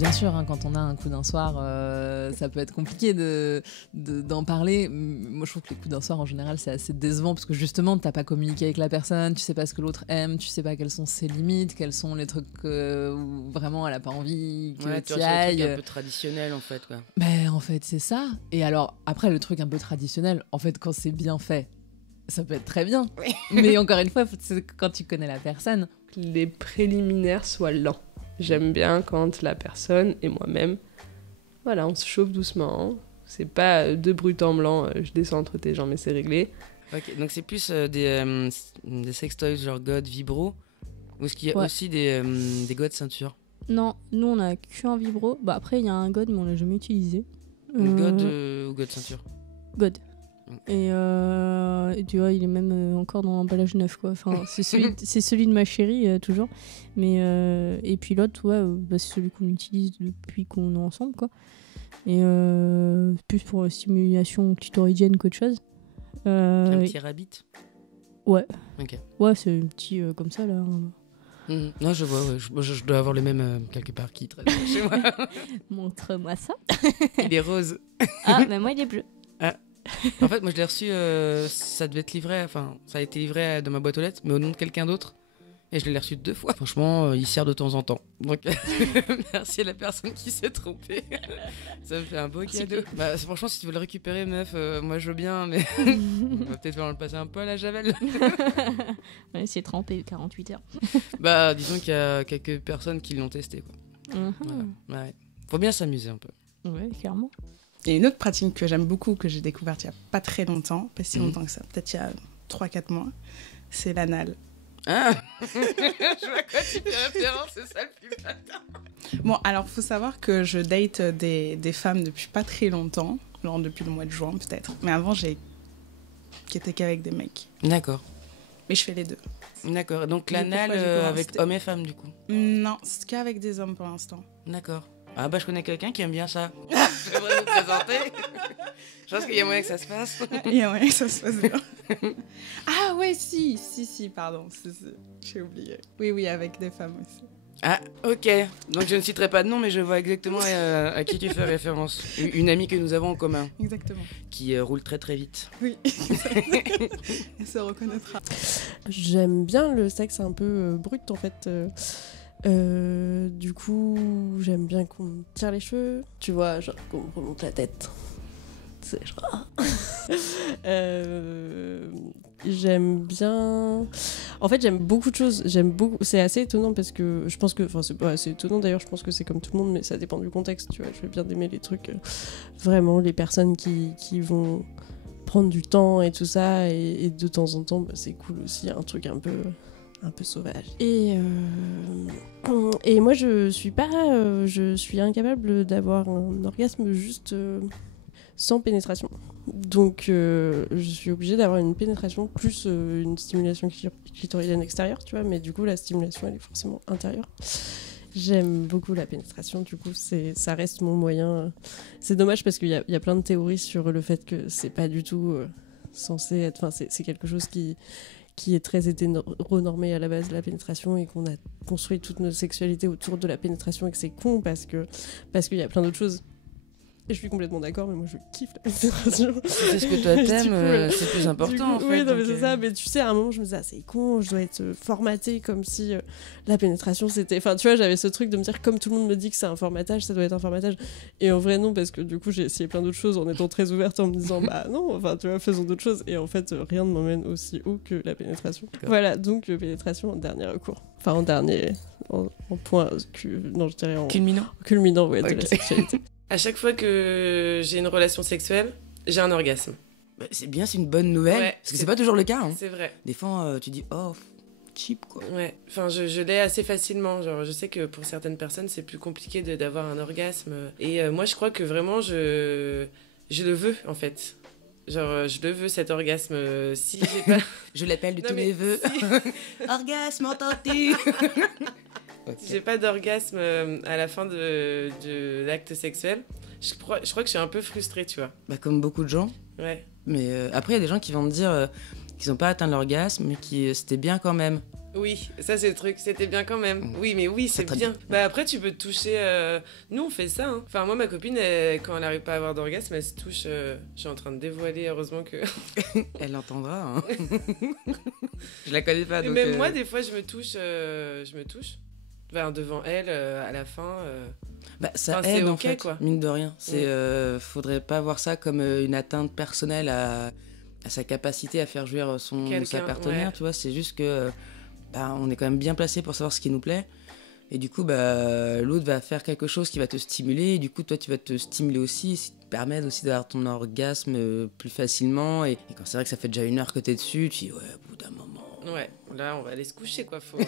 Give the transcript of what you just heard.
Bien sûr, hein, quand on a un coup d'un soir, ça peut être compliqué d'en parler. Moi, je trouve que les coups d'un soir, en général, c'est assez décevant parce que justement, t'as pas communiqué avec la personne, tu sais pas ce que l'autre aime, tu sais pas quelles sont ses limites, quels sont les trucs où vraiment elle a pas envie que tu t'y vois, ailles. c'est un truc un peu traditionnel, en fait, quoi. Mais en fait, c'est ça. Et alors, après, le truc un peu traditionnel, en fait, quand c'est bien fait, ça peut être très bien. Oui. Mais encore une fois, c'est quand tu connais la personne. Les préliminaires soient lents. J'aime bien quand la personne et moi-même, voilà, on se chauffe doucement. C'est pas de brut en blanc, je descends entre tes jambes et c'est réglé. Ok, donc c'est plus des sextoys genre God, Vibro, ou est-ce qu'il y a aussi des God ceinture? Non, nous on a qu'un vibro. Bah après il y a un God mais on l'a jamais utilisé. God ou God ceinture? God. Et tu vois, il est même encore dans l'emballage neuf, quoi. Enfin, c'est celui de ma chérie, toujours. Mais, et puis l'autre, c'est celui qu'on utilise depuis qu'on est ensemble, quoi. Et plus pour la stimulation clitoridienne qu'autre chose. Un petit rabbit? Ouais. Ok. Ouais, c'est un petit comme ça, là. Non, je vois, ouais. Je dois avoir le même quelque part qui traîne chez moi. Montre-moi ça. Il est rose. Ah, mais moi, il est bleu. Ah. En fait, moi je l'ai reçu, ça devait être livré, enfin, ça a été livré dans ma boîte aux lettres, mais au nom de quelqu'un d'autre. Et je l'ai reçu 2 fois. Franchement, il sert de temps en temps. Donc, merci à la personne qui s'est trompée. Ça me fait un beau cadeau. Bah, franchement, si tu veux le récupérer, meuf, moi je veux bien, mais on va peut-être falloir le passer un peu à la javel. Ouais, c'est 30 et 48 heures. Bah, disons qu'il y a quelques personnes qui l'ont testé, quoi. Voilà. Ouais. Faut bien s'amuser un peu. Ouais, clairement. Il y a une autre pratique que j'aime beaucoup, que j'ai découverte il n'y a pas très longtemps, pas si longtemps que ça, peut-être il y a 3-4 mois, c'est l'anal. Ah. Je vois à quoi tu fais référence, c'est ça le plus matin. Bon, alors faut savoir que je date des femmes depuis pas très longtemps, genre depuis le mois de juin peut-être, mais avant j'ai quitté qu'avec des mecs. D'accord. Mais je fais les deux. D'accord, donc Mais l'anal avec hommes et femmes du coup? Non, c'est qu'avec des hommes pour l'instant. D'accord. Ah bah je connais quelqu'un qui aime bien ça. Je devrais vous présenter. Je pense qu'il y a moyen que ça se passe. Il y a moyen que ça se passe bien. Ah ouais, si, pardon, j'ai oublié. Oui, avec des femmes aussi. Ah, ok. Donc je ne citerai pas de nom, mais je vois exactement à qui tu fais référence. Une amie que nous avons en commun. Exactement. Qui roule très très vite. Oui. Elle se reconnaîtra. J'aime bien le sexe un peu brut en fait. Du coup, j'aime bien qu'on me tire les cheveux. Tu vois, genre qu'on me remonte la tête. C'est genre... j'aime bien... En fait, j'aime beaucoup de choses. C'est assez étonnant parce que je pense que... Enfin, c'est pas assez étonnant d'ailleurs, je pense que c'est comme tout le monde, mais ça dépend du contexte, tu vois. Je vais bien aimer les trucs... vraiment, les personnes qui vont prendre du temps et tout ça. Et de temps en temps, bah, c'est cool aussi, un truc un peu sauvage. Et moi, je suis incapable d'avoir un orgasme juste sans pénétration. Donc, je suis obligée d'avoir une pénétration plus une stimulation clitoridienne extérieure, tu vois, mais du coup, la stimulation, elle est forcément intérieure. J'aime beaucoup la pénétration, du coup, ça reste mon moyen. C'est dommage parce qu'il y a plein de théories sur le fait que c'est pas du tout censé être... Enfin, c'est quelque chose qui est très hétéronormé à la base de la pénétration et qu'on a construit toute notre sexualité autour de la pénétration et que c'est con parce qu'il y a plein d'autres choses. Et je suis complètement d'accord, mais moi je kiffe la pénétration. C'est ce que toi t'aimes, c'est plus important en fait. Oui, non, mais c'est ça, mais tu sais, à un moment je me disais, ah, c'est con, je dois être formatée comme si la pénétration c'était... Enfin, tu vois, j'avais ce truc de me dire, comme tout le monde me dit que c'est un formatage, ça doit être un formatage. Et en vrai, non, parce que du coup, j'ai essayé plein d'autres choses en étant très ouverte, en me disant, bah non, enfin, tu vois, faisons d'autres choses. Et en fait, rien ne m'emmène aussi haut que la pénétration. Voilà, donc pénétration en dernier recours. Enfin, en dernier, en point, non, je dirais en... Culminant, ouais, okay. De la sexualité. À chaque fois que j'ai une relation sexuelle, j'ai un orgasme. Bah, c'est bien, c'est une bonne nouvelle. Ouais, parce que c'est pas toujours le cas. Hein. C'est vrai. Des fois, tu dis, oh, cheap, quoi. Ouais, enfin, je l'ai assez facilement. Genre, je sais que pour certaines personnes, c'est plus compliqué d'avoir un orgasme. Et moi, je crois que vraiment, je le veux, en fait. Genre, je le veux, cet orgasme. Si j'ai pas... Je l'appelle de tous mes vœux. Si... Orgasme, entends-tu? Okay. Si j'ai pas d'orgasme à la fin de l'acte sexuel, je crois que je suis un peu frustrée, tu vois. Bah, comme beaucoup de gens. Ouais. Mais après, il y a des gens qui vont me dire qu'ils n'ont pas atteint l'orgasme, mais qui c'était bien quand même. Oui, ça c'est le truc, c'était bien quand même. Oui, mais oui, c'est très bien. Bah après, tu peux te toucher. Nous, on fait ça. Hein. Enfin, moi, ma copine, quand elle n'arrive pas à avoir d'orgasme, elle se touche. Je suis en train de dévoiler, heureusement que. Elle l'entendra. Hein. Je la connais pas. Et Donc, même moi, des fois, je me touche. Enfin, devant elle, à la fin. Bah, ça Enfin, c'est aide en ok, fait, quoi. mine de rien. Faudrait pas voir ça comme une atteinte personnelle à sa capacité à faire jouir sa Quelqu'un, partenaire, ouais. tu vois. C'est juste que on est quand même bien placé pour savoir ce qui nous plaît. Et du coup, l'autre va faire quelque chose qui va te stimuler. Et du coup, toi, tu vas te stimuler aussi, ce qui te permet aussi d'avoir ton orgasme plus facilement. Et quand c'est vrai que ça fait déjà 1 heure que t'es dessus, tu dis, ouais, au bout d'un moment... Ouais, là, on va aller se coucher, quoi. Faut...